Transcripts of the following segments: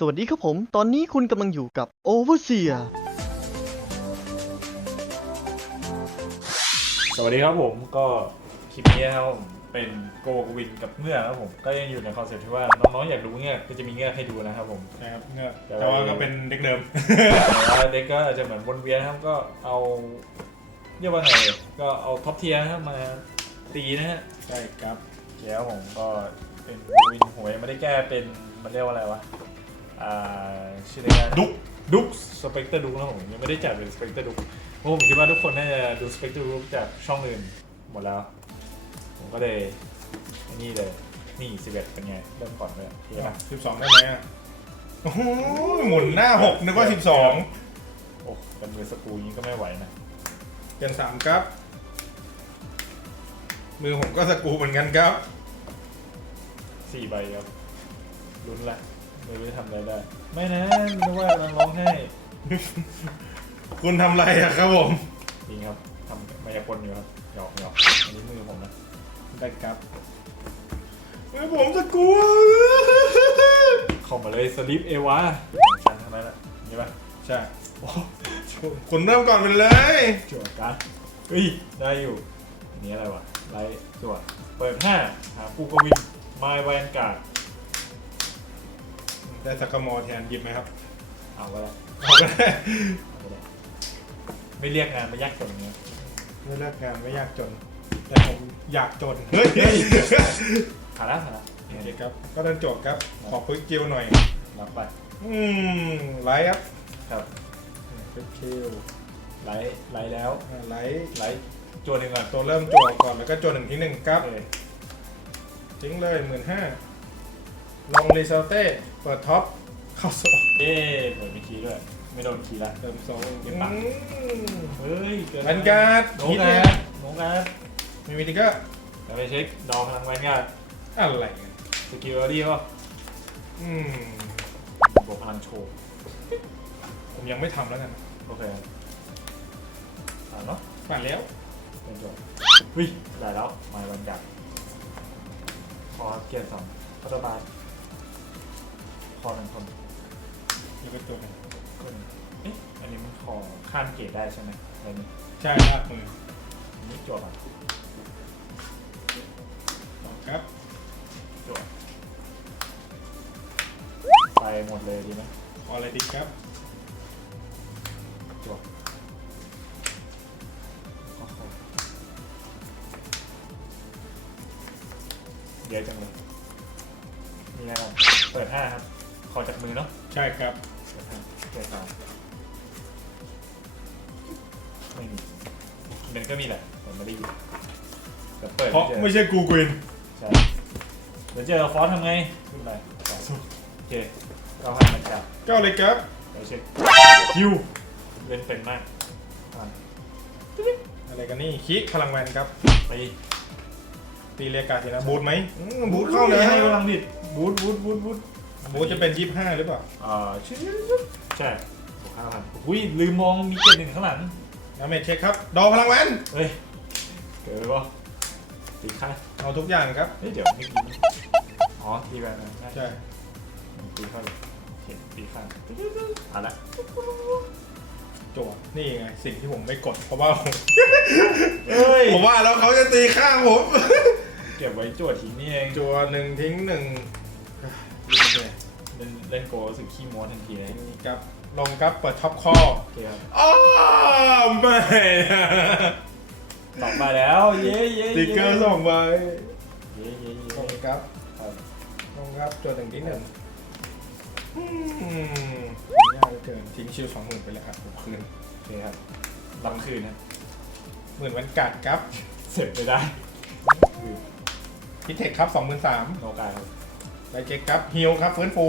สวัสดีครับผม ตอนนี้คุณกำลังอยู่กับ Overseer สวัสดีครับผมก็คลิปนี้นะครับผมเป็นโกกวินกับเงือกครับผมก็ยังอยู่ในคอนเซ็ปต์ที่ว่าน้องๆอยากดูเงือกก็จะมีเงือกให้ดูนะครับผม นะครับเงือกแต่แต่ว่าว่าก็เป็นเด็กเดิม แต่ว่าเด็กก็อาจจะเหมือนวนเวียนนะครับก็เอาเรียกว่าไงก็เอาท็อปเทียร์นะครับมาตีนะฮะใช่ครับแล้วผมก็เป็นวินหวยงไม่ได้แก้เป็นมันเรียกว่าอะไรวะ อ่าชื่อในงานดุกดุกสเปกเตอร์ดุกนะผมยังไม่ได้จัดเป็นสเปกเตอร์ดุกเพราะผมคิดว่าทุกคนน่าจะดูสเปกเตอร์ดุกจากช่องอื่นหมดแล้ว ผมก็เลยนี่เลยนี่สิบเอ็ดเป็นไงเริ่มก่อนเลยเทียบสิบสองได้ไหมอะโอ้โหหมุนหน้าหกนึกว่าสิบสองโอ้เป็นมือสกรูนี้ก็ไม่ไหวนะเปลี่ยนสามครับ มือผมก็สกรูเหมือนกันครับสี่ใบครับลุ้นละ ไม่รู้จะทำอะไรได้ ไม่นะนึกว่ากำลังร้องไห้คุณทำอะไรอะครับผม จริงครับทำมายากลอยู่ครับหยอกหยอกอันนี้มือผมนะได้ครับมือผมสกรูเข้ามาเลยสลิปเอวาฉันทำไมล่ะนี่ป่ะใช่โอ้คุณเริ่มก่อนไปเลย จั่วการ์ดเฮ้ยได้อยู่อันนี้อะไรวะไลท์จั่วเปิดห้าหาปูกวินไมล์แวนการ์ด ได้สักกะมอแทนหยิบไหมครับเอาก็ได้เอาก็ได้เอาก็ได้ไม่เรียกงานไม่ยากจนเนี้ยไม่เลิกงานไม่ยากจน แต่ผมอยากจนเฮ้ยฐานะฐานะโอเคครับ ก็เดินโจทย์ครับ ขอคุยเกียวหน่อย รับไปอืมไลท์ครับครับคุยเกียวไลท์ไลท์แล้วอ่าไลท์ไลท์จวนหนึ่งก่อนตัวเริ่มโจทย์ก่อนแล้วก็โจทย์หนึ่งที่หนึ่งครับเอ้ยทิ้งเลยหมื่นห้า ลองรีเซลเต้เปิดท็อปเข้าโซ่เอ๊ะเปิดไปคีย์ด้วย ไม่โดนคีย์ละเติมโซ่เก็บปะเฮ้ยเกินแวนการ์ดโนฮิตกาเนี่ยร์ดโนการ์ดมีมิติก็แล้วไปเช็คดอพลังแวนการ์ดอะไรกันสกิลอดีป่ะอืมบวกพลังโชว์ ผมยังไม่ทำแล้วกันโอเคอ่านเนาะผ่านแล้วเป็นโจทย์เฮ้ยได้แล้วไมล์แวนการ์ดคอเกียร์สองพัตบาร์ คอหนึ่งคนแล้วก็ตัวหนึงคนเอ๊ะอันนี้มันคอข้ามเกตได้ใช่ไหมอะไรนี้ใช่ลากมืออันนี้จวบอะต่อครับจวบไปหมดเลยดีไหมขออะไรดีครับ ไม่ใช่กูกวินใช่เดี๋ยวเจอฟอสทำไงขึ้นไปต่อสู้โอเคเก้าพันมันจับก็เลยครับไปเช็คคิวเล่นเป็นมากอะอะไรกันนี่คิพลังแวนครับไปตีเรียกาทีนะบูทไหมอืมบูทเข้าเลยให้กำลังดิดบูทบูทบูทบูทบูทจะเป็นยี่ห้าหรือเปล่าอ่าชื่อใช่บวกห้าพันอุ้ยลืมมองมีเจ็ดหนึ่งข้างหลังดาเมจเช็คครับดอพลังแวนเฮ้ยเกิดไปปะ ตีข้างเอาทุกอย่างครับเฮ้ยเดี๋ยวไม่กินอ๋อตีแบบนั้นได้ใช่ตีเข้าเลยโอเคตีข้างเอะละโจทย์นี่ไงสิ่งที่ผมไม่กดเพราะว่าผมเอ้ยผมว่าแล้วเขาจะตีข้างผมเก็บไว้จวดทิ้งนี่เองจัวหนึ่งทิ้งหนึ่งเลยเล่นเล่นโกรู้สึกขี้โม้ทันทีเลยกับลงครับเปิดท็อปคอโอเคครับอ้าวไม่ ตอบมาแล้ว เย้เย้สติ๊กเกอร์สองใบเย้เย้เย้ลงครับครับลงครับจัวหนึ่งทิ้งหนึ่งอืมยากเหลือเกินทิ้งชิวสองหมื่นไปเลยครับผมคืนโอเคครับลำคืนนะหมื่นวันกัดครับเสร็จไปได้คือพิเทคครับสองหมื่นสามโนกาครับไลเจ็คครับฮิลครับฟื้นฟู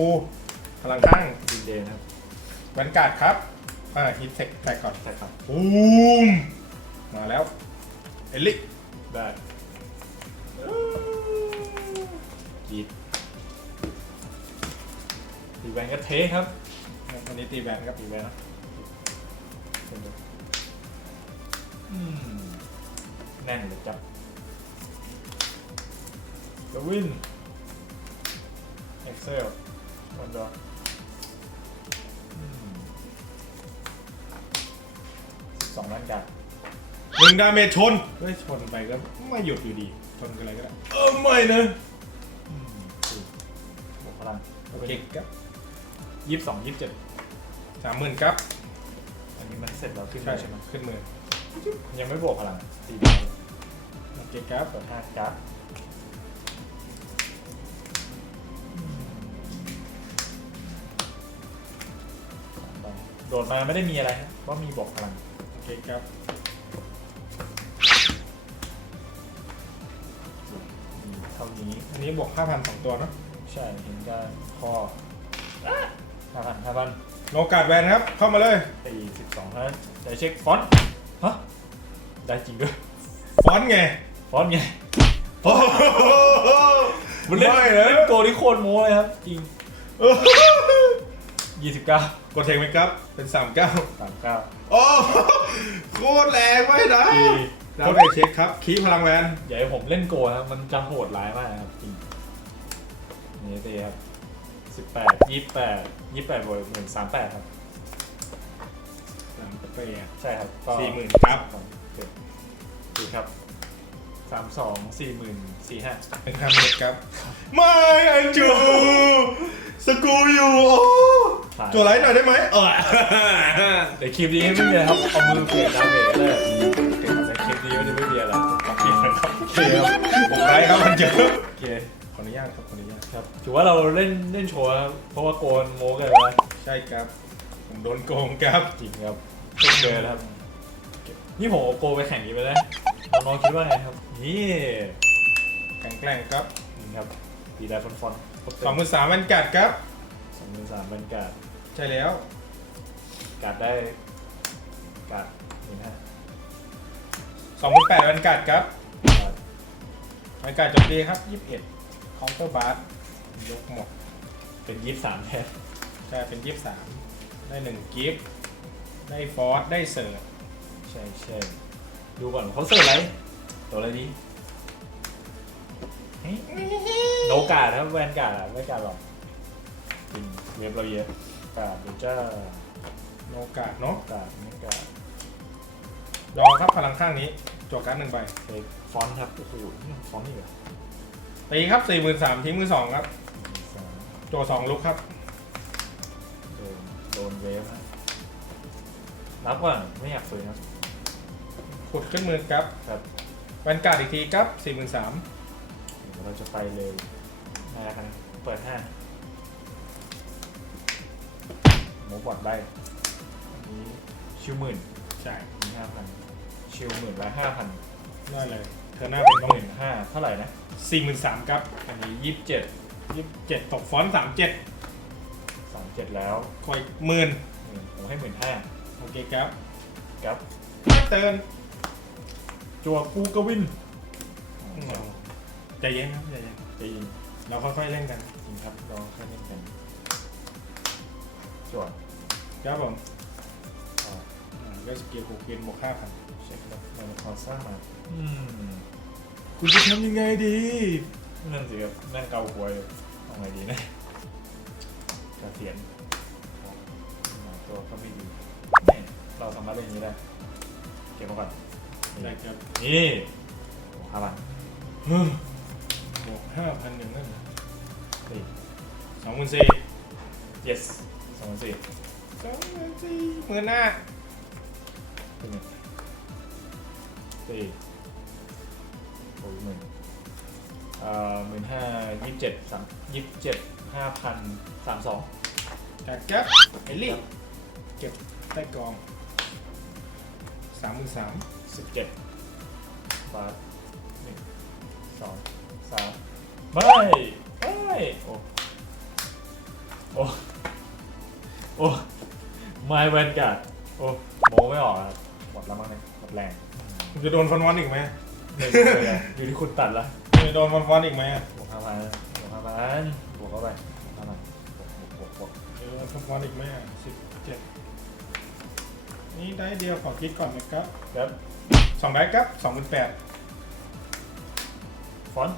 พลังข้างดินเดนครับวันกัดครับอ่าฮิตเทคแตกก่อน ใช่ครับ บูมมาแล้ว Ellie. Där. Hit. ตีแบงก็เทครับ อันนี้ตีแวนครับตีแบนนะอืแน่นเลยจับกวิน เอ็กเซลวันดอสองล้านกัด หนึ่งดาเมจชนเฮ้ยชนไปก็ไม่หยุดอยู่ดี ชนกันอะไรก็ได้ เออไม่นะอืมสี่บวกพลังโอเคครับยี่สิบสองยี่สิบเจ็ดสามหมื่นครับ อันนี้มันเสร็จแล้วขึ้นใช่ใช่ไหมขึ้นมือ ยังไม่บวกพลังสี่ใบโอเคครับเปิดห้าการ์ดสามใบโดดมาไม่ได้มีอะไรครับเพราะมีบวกพลัง โอเคครับ นี้อันนี้บวกห้าพันสองตัวเนาะใช่เห็นการคอห้าพันห้าพันโนกาดแวนครับ เข้ามาเลยตีสิบสองเท่านั้นเดี๋ยวเช็คฟอนต์ฮะได้จริงด้วยฟอนต์ไงฟอนต์ไงโอ้โหมันเล่นไม่นะเล่นโกนี่โคตรโม้เลยครับ จริงยี่สิบเก้ากดเทงไหมครับ เป็นสามเก้าสามเก้าโอ้โคตรแรงไม่นะดี ดาวไปเช็คครับคีพลังแวนอย่าให้ผมเล่นโกนะครับมันจะโหดร้ายมากครับจริงนี่ตีครับสิบแปดยี่แปดยี่แปดบวกหนึ่งสามแปดครับสามเปย์ใช่ครับก็สี่หมื่นครับโอเคดีครับสามสองสี่หมื่นสี่ห้าเป็นห้าหมื่นครับ ไม่อันจูสกูอยู่โอ้ตัวไรหน่อยได้ไหมเออเดี๋ยวคลิปนี้ไม่มีอะไรครับเอามือเปลี่ยนดาเมจเลย โอเคครับโอเคครับผมไรครับมันเจอโอเคขออนุญาตครับขออนุญาตครับถือว่าเราเล่นเล่นโชว์ครับเพราะว่าโกนโม้กันไปใช่ครับ ผมโดนโกงครับจริงครับเพิ่งเจอแล้วครับ นี่ผมเอาโกไปแข่งนี้ไปแล้วน้องๆคิดว่าไงครับ นี่แข็งแกร่งครับนี่ครับดีได้ฟอนฟอนสองหมื่นสามวันกัดครับ สองหมื่นสามบรรกาศใช่แล้ว การดได้การดหนึ่งห้า สองหมื่นแปดวันกัดครับวันกัดจบดีครับยี่สิบเอ็ดคอมเตอร์บาร์ยกหมด เป็นยี่สิบสามแทนใช่เป็นยี่สิบสามได้หนึ่งกิฟต์ได้ฟอร์สได้เสิร์ฟใช่ใช่ดูก่อนเขาเสิร์ฟอะไร ตัวอะไรดีเฮ้ยโนกาดครับแวนการ์ดอะไม่การดหรอกจริงเว็บเราเยอะการ์ดเดี๋ยวจะโนกาดเนาะการ์ดไม่การ์ด รอครับพลังข้างนี้จวการ์ดหนึ่งใบเทคฟอนต์ครับโอ้โหนี่ฟอนต์นี่เหรอตีครับสี่หมื่นสามทิ้งมือสองครับสามโจสองลุกครับ โดนโดนเวฟนะรับก่อนไม่อยากฝืนครับขุดขึ้นมือครับครับแวนการ์ดอีกทีครับสี่หมื่นสามเดี๋ยวเราจะไปเลยนะครับเปิดห้าหมูบอดใบอันนี้ชิวหมื่นใช่มี ห้าพันชิวหมื่นละห้าพันได้เลย เธอหน้าเป็นหหมื่มื่นนห้าเท่าไหร่นะ สี่หมื่นสามครับอันนี้ยี่สิบเจ็ดยี่สิบเจ็ดตกฟอนต์สามเจ็ดสามเจ็ดแล้วคอยหมื่นอืมผมให้หมื่นห้าโอเคครับครับเตือนจัวปูกวินใจเย็นครับใจเย็นจริงเราค่อยๆเล่นกัน จริงครับลองแค่นี้กันจัวครับผมอ่า อ่าเกสกิลหกเวียนบวกห้าพันเช็คแล้วมันคอสร้างมาอืมคุณจะทำยังไงดีนั่นสิครับนั่นเกาหัวยเอาไงดีนะกระเทียนตัวก็ไม่ดีนี่เราสามารถเล่นอย่างนี้ได้เก็บมาก่อนได้ครับนี่ห้าพันบวกห้าพันหนึ่งนั่นสี่ สองหมื่นสี่ yes สองพันสี่สองหมื่นสี่หมื่นหน้า หนึ่งสี่โอ้ยหมื่นเอ่อหมื่นห้ายี่สิบเจ็ดสามยี่สิบเจ็ดห้าพันสามสองกัดครับเอลลี่ เก็บใต้กองสามหมื่นสามสิบเจ็ดบาทหนึ่งสองสามไม่ไม่โอ้โอ้โอ้ไม่แวนการ์ดโอ้โมไม่ออกครับ หมดแล้วมั้งเนี่ยหมดแรงผมจะโดนฟันวันอีกไหมไม่รู้เลยอะอยู่ที่คุณตัดละจะโดนฟันวันอีกไหมอะบวกห้าพันบวกห้าพันบวกเข้าไปบวกห้าพันบวกบวกบวกจะโดนฟันวันอีกไหมอะสิบเจ็ดนี่ได้เดียวขอคิดก่อนนะครับแล้วสองได้ครับสองหมื่นแปด ฟอนต์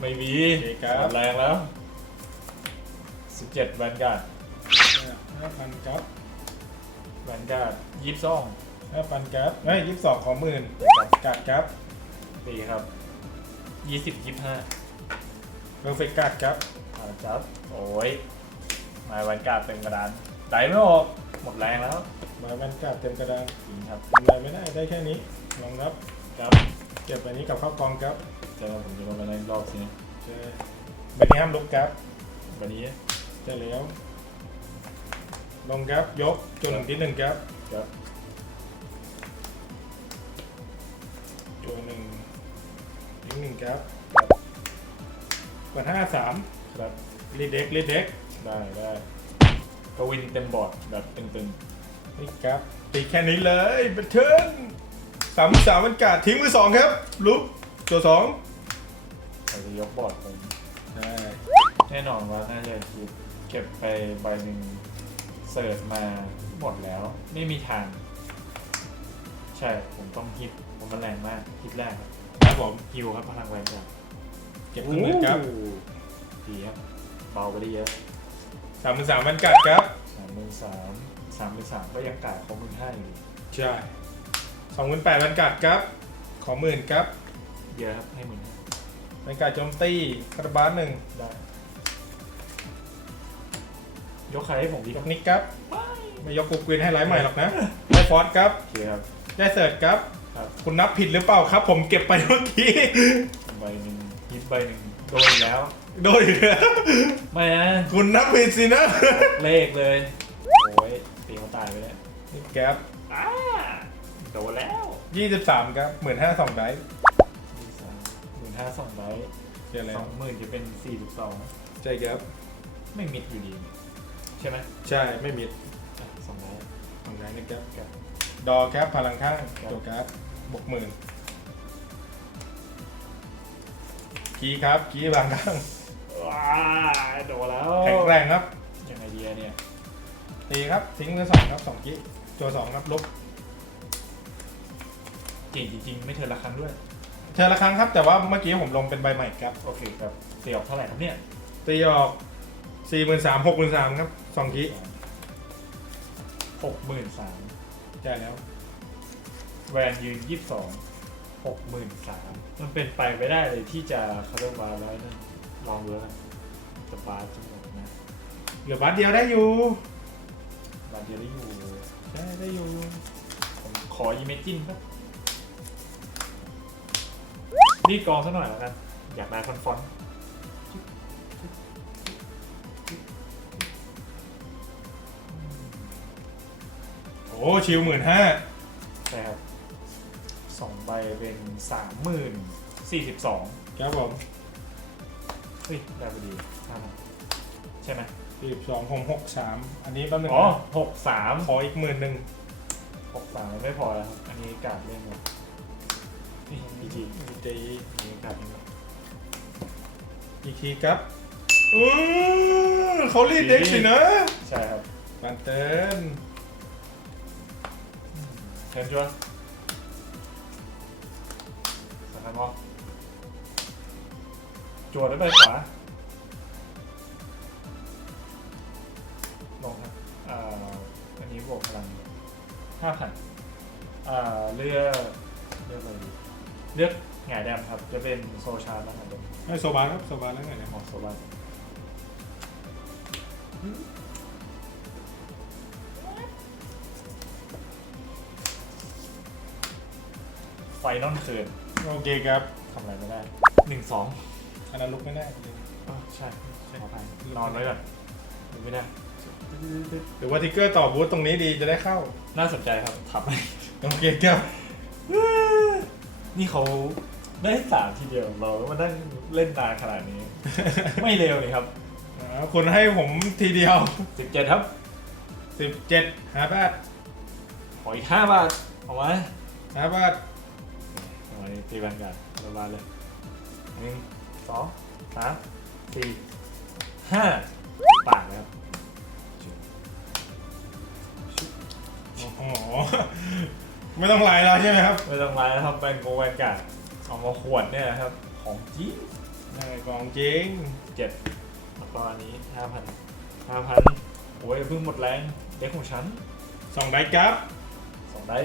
ไม่มีโอเคครับ หมดแรงแล้วสิบเจ็ดแวนการ์ดห้าพันครับแวนการ์ดยี่สิบสอง ห้าพันครับเฮ้ยยี่สิบสองของหมื่นกัดครับดีครับยี่สิบยี่ห้าเพอร์เฟกกัดครับอ่าจับโอ้ยมาวันกาดเต็มกระดานไดไม่ออกหมดแรงแล้วมาแวนกัดเต็มกระดานจริงครับทำอะไรไม่ได้ได้แค่นี้ลองรับครับเก็บอันนี้กับข้าวกองครับเจอผมจะลงมาในรอบสินะเจอเป็นนี้ห้ามลุกครับวันนี้ใช่แล้วลงครับยกจนหนึ่งที่หนึ่งครับครับ หนึ่งครับกดห้าสามครับรีเด็กรีเด็กได้ได้กวินเต็มบอร์ดแบบตึงนี่ครับตีแค่นี้เลยเป็นเทิร์นสามสามวันกาดทิ้งมือสองครับลุกตัวสองๆเราจะยกบอร์ดผมใช่แน่นอนว่าน่าจะคือเก็บไปใบหนึ่งเสิร์ชมาหมดแล้ว ไม่มีทาง ใช่ ผมต้องฮิตผมมันแรงมากฮิตแรกครับครับ ผมฮิวครับพลังแรงจังเก็บขึ้นมือครับโอ้ดีครับเบาไปได้เยอะสามสามวันกาดครับสามหมื่นสามสามหมื่นสามก็ยังกาดเขาหมื่นห้าอยู่ดีใช่สองหมื่นแปดวันกาดครับ ขอหมื่นครับเยอะครับให้หมื่นห้าวันกาดโจมตีคาราบาสหนึ่งได้ ยกใครให้ผมดียครับกนิกครับ ไม่ยกกูกวินให้ไลฟ์ใหม่หรอกนะได้ฟอสครับโอเคครับ ได้เสิร์ชครับ ครับคุณนับผิดหรือเปล่าครับ ผมเก็บไปเมื่อกี้ ใบหนึ่งฮิตใบหนึ่งโดนอีกแล้ว โดนอีกแล้วไม่นะคุณนับผิดสินะ เลขเลย โอ้ยตีเขาตายไปแล้วนี่แก๊ปอ้าโดนแล้วยี่สิบสามครับหมื่นห้าสองไดหมื่นห้าสองใบเจอแล้สวองหมื่นจะเป็นสี่สิบสองใช่ครับไม่มิดอยู่ดีใช่ไหมใช่ไม่มีอะสองใบสองไดนะครับครับดอครับพลังข้างครับตัวการ์ด บวกหมื่นคีย์ครับคีย์พลังข้างว้าโดนแล้วแข็งแรงครับยังไงดีอะเนี่ยตีครับทิ้งมือสองครับสองคีย์ตัวสองครับลบเก่งจริงๆ ไม่เทิร์นละครั้งด้วยเชิญละครั้งครับ แต่ว่าเมื่อกี้ผมลงเป็นใบใหม่ครับโอเคครับเสียออกเท่าไหร่ครับเนี่ยตีออกสี่หมื่นสามหกหมื่นสามครับสองคีย์หกหมื่นสามใช่แล้ว แวนยืนยี่สิบสองหกหมื่นสามมันเป็นไปไม่ได้เลยที่จะคาร์บาแล้วนั่นลองดูแล้วจะบาสจะหมดนะเหลือบัตรเดียวได้อยู่บาสเดียวได้อยู่ใช่ได้อยู่ผมขออีเมจินครับรีดกองสักหน่อยแล้วกันอยากได้ฟอนฟอนต์โอ้ชิวหมื่นห้าใช่ครับ สองใบเป็นสามหมื่นสี่สิบสองครับผมเฮ้ยได้พอดีห้าพันใช่ไหมสี่สองผมหกสามอันนี้แป๊บนึงอ๋อนะหกสามขออีกหมื่นหนึ่งหกสามไม่พอแล้วครับ อันนี้กาดเล่นหมดนี่พีจีจีอันนี้กาดเล่นหมดอีกทีครับอือเขารีดเด็กสินะใช่ครับ บันเตินเชิญชัวามมอจวดแล้วไปขวาลงครับอ่าอันนี้บวกพลังห้าพันอ่าเลือกเลือกอะไรดีเลือกแง่แดมครับ จะเป็นโซชาร์นะครับผมให้โซบาครับโซบาแล้วไงเนี่ยหมอโซบันไฟนอนเขิน โอเคครับทำอะไรไม่ได้หนึ่งสองอันนั้นลุกไม่ได้เลยใช่ใช่ขออภัยนอนไว้ก่อนดูไม่ได้หรือว่าทิกเกอร์ต่อบูธตรงนี้ดีจะได้เข้า น่าสนใจครับทับโอเคครับนี่เขาได้สามทีเดียวเรามานั่งเล่นนานขนาดนี้ ไม่เร็วนี่ครับอ่าคุณให้ผมทีเดียว สิบเจ็ดครับสิบเจ็ดหาบาทขออีกห้าบาท เอาไว้หาบาท เอาไว้ตีแบนกันระบายเลยหนึ่งสองสามสี่ห้าปากนะครับโอ้โหไม่ต้องไลน์แล้วใช่ไหมครับไม่ต้องมาแล้วครับเป็นโกแวนการ์ดเอามาขวดเนี่ยนะครับ ของจริงได้ของจริงเจ็ดแล้วก็อันนี้ห้าพันห้าพันโอ้ยเพิ่งหมดแรงเด็กของฉันสองไดครับสองได้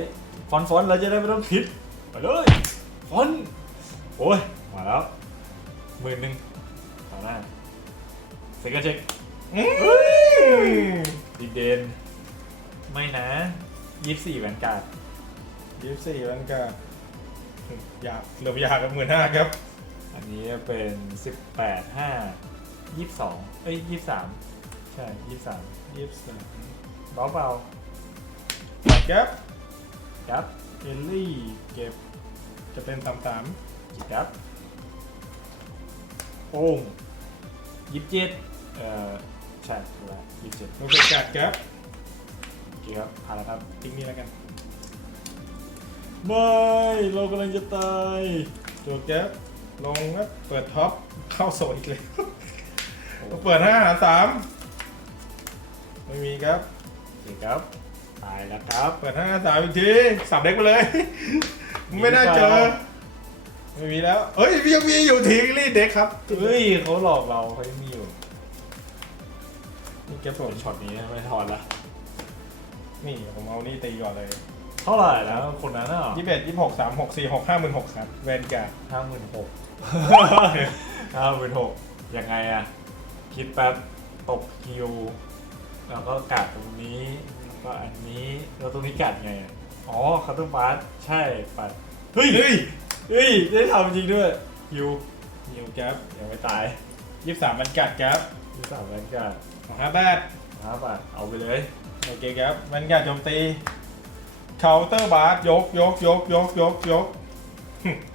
ฟอนต์ฟอนต์เราจะได้ไม่ต้องคิดไปเลย ฟอนต์โอ้ยมาแล้วหมื่นหนึ่งต่อหน้าเซ็กเช็คอืมดีเดน ไม่นะยี่สี่แวนการ์ดยี่สิบสี่มันก็อยากเหลือยากกับหมื่นห้าครับ อันนี้เป็นสิบแปดห้ายี่สองเอ้ยยี่สามใช่ยี่สามยี่สิบสามเบาเบาครับๆครับ เอลลี่เก็บ จะเป็นสามสามครับโป้งยี่สิบเจ็ดเอ่อใช่ถูกแล้วยี่สิบเจ็ดลูกเป็ดกัดครับโอเคครับผ่านแล้วครับทิ้งนี่แล้วกันไม่เรากำลังจะตายจูดครับลงครับเปิดท็อปเข้าโซนอีกเลยเปิดห้าหาสามไม่มีครับโอเคครับ ตายแล้วครับ เปิดห้าหาสามอีกทีสับเด็กไปเลย ไม่น่าเจอ ไม่มีแล้วเฮ้ยยังมีอยู่ทิ้งรีดเด็กครับ เฮ้ยเขาหลอกเราเขายังมีอยู่ นี่เก็บผส่วมนช็อตนี้ไม่ถอนละ นี่ผมเอานี่ตีก่อนเลย เท่าไหร่แล้วคนนั้นอะยี่สิบเอ็ดยี่สิบหกสามหกสี่หกห้าหมื่นหกครับแวนการ์ดห้าหมื่นหกห้าหมื่นหกยังไงอะคิดแป๊บตกคิว แล้วก็กัดตรงนี้แล้ว ก็อันนี้แล้วตรงนี้กัดไงอะอ๋อคัตเตอร์บาร์ใช่ปัดเฮ้ยเฮ้ยเฮ้ยได้ทำจริงด้วยคิวนิวครับยังไม่ตายยี่สิบสามแวนการ์ดครับที่สามแวนกัดของห้าแบดห้าบาทเอาไปเลยโอเคครับแวนการ์ดโจมตีเคาน์เตอร์บาร์ยกยกยกยกยกยก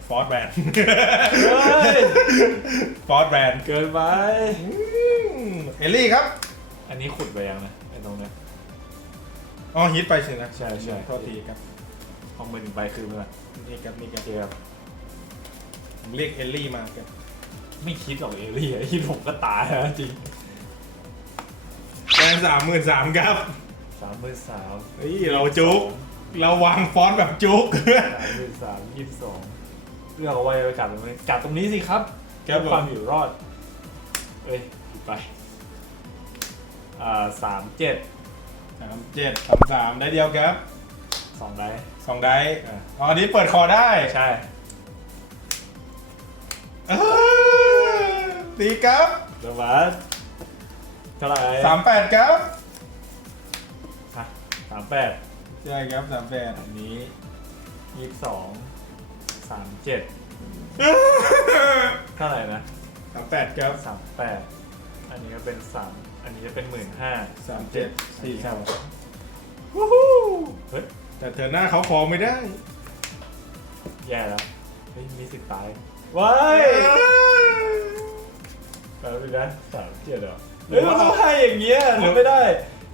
ฟอร์ดแบนเฮ้ยฟอร์ดแบนเกินไป เอลลี่ครับ อันนี้ขุดไปยังนะไอ้ตรงเนี้ย อ๋อฮิตไปสินะใช่ใช่ โทษทีครับเอามือหนึ่งใบคืนมานี่ครับนี่ครับโอเคครับผมเรียกเอลลี่มาครับไม่คิดหรอกเอลี่ไอ้ที่ผมก็ตายแล้วจริงแบนสามหมื่นสามครับสามหมื่นสามเฮ้ยเราจุกเราวางฟอนต์แบบจุก สามหมื่นสามยี่สิบสองเลือกเอาไว้ไปกัดตรงนี้กัดตรงนี้สิครับครับเพื่อผมความอยู่รอดเอ้ยผิดไปอ่าสามเจ็ด สามเจ็ดสามสามได้เดียวครับสองได้สองได้อ่าอ๋ออันนี้เปิดคอได้ใช่เออตีครับเดวัสเท่าไหร่สามแปดครับฮะสามแปดใช่ครับสามแปดอันนี้ยี่สิบสองสามเจ็ดเท่าไหร่นะสามแปดครับสามแปดอันนี้ก็เป็นสาม อันนี้จะเป็นหมื่นห้าสามเจ็ดสี่สามวู้ฮู้เฮ้ยแต่เธอหน้าเขาคอไม่ได้แย่แล้วเฮ้ยมีสิทธิ์ตายว้ายแป๊บนึงนะสามเจ็ดเหรอเฮ้ยมันต้องให้อย่างเงี้ยหรือไม่ได้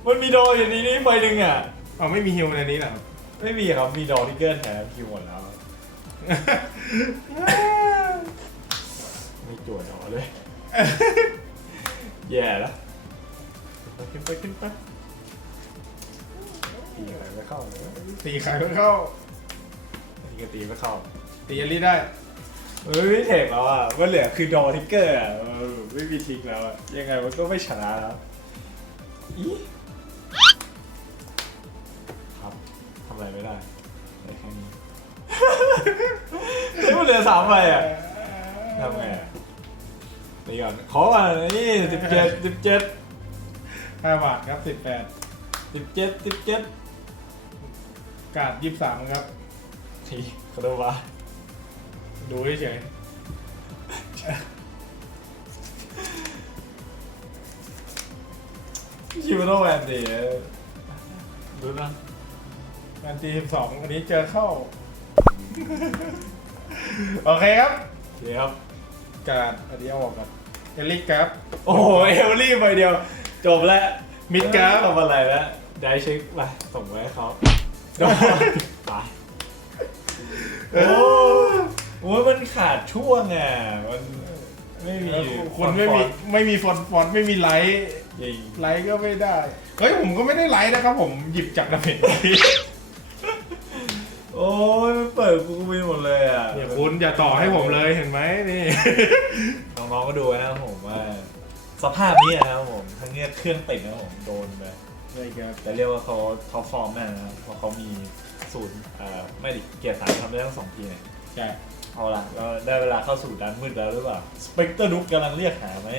มันมีดออย่างนี้นี่ใบหนึ่งอะ เอาไม่มีฮิวในนี้เหรอครับไม่มีครับ มีดอที่เกินแถมคิวหมดแล้ว ไม่จวดดอเลย แย่แล้ว ขึ้นไปขึ้นไปตีอะไรไม่เข้าเลยตีใครก็เข้าอันนี้ก็ตีไม่เข้า ตีเอลลี่ได้เฮ้ยไม่เทปแล้วอะมันเหลือคือดอทิกเกอร์อะเออไม่มีทิกแล้วอะยังไงมันก็ไม่ชนะแล้วอีครับทำอะไรไม่ได้ได้แค่นี้ เฮ้ยมันเหลือสามใบอะทำไงอะตีก่อนขอก่อนนี่สิบเจ็ดสิบเจ็ด ห้าบาทครับสิบแปดสิบเจ็ดสิบเจ็ดกาดยี่สิบสามครับทีขอโทษว่าดูเฉยชิวโนแวนดีดูนะๆการตีสิบสองอันนี้เจอเข้า โอเคครับโอเคครับ กาดอันนี้เอาออกก่อนเอลลี่ครับ โอ้โหเอลลี่ใบเดียว จบแล้วมิดกราฟทำอะไรแล้วได้เช็คไปส่งไว้ให้เขาไปโอ้โหมันขาดช่วงอะมันไม่มีคุณไม่มีไม่มีฟอนต์ฟอนต์ไม่มีไลท์จริงไลท์ก็ไม่ได้ เฮ้ยผมก็ไม่ได้ไลท์นะครับผมหยิบจากดาเมจโอ้ยมันเปิดกูไปหมดเลยอะเนี่ยคุณอย่าต่อให้ผมเลยเห็นไหมนี่ น้องๆก็ดูนะครับผมว่า สภาพนี้นะครับผมทั้งเนี้ยเครื่องติดนะครับผมโดนไปใช่ครับแต่เรียกว่าเขาเขาฟอร์มแน่นะครับเพราะเขามีสศูนย์เอ่อไม่ดิเกียร์สามทำได้ทั้งสองทีเนี่ยใช่เอาละเราได้เวลาเข้าสู่ด้านมืดแล้วหรือเปล่าสเปกเตอร์ดุกกำลังเรียกหาไหม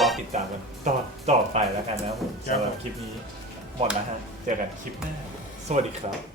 รอติดตามกันต่อต่อไปแล้วกันนะครับผมสำหรับคลิปนี้หมดแล้วฮะเจอกันคลิปหน้าสวัสดีครับ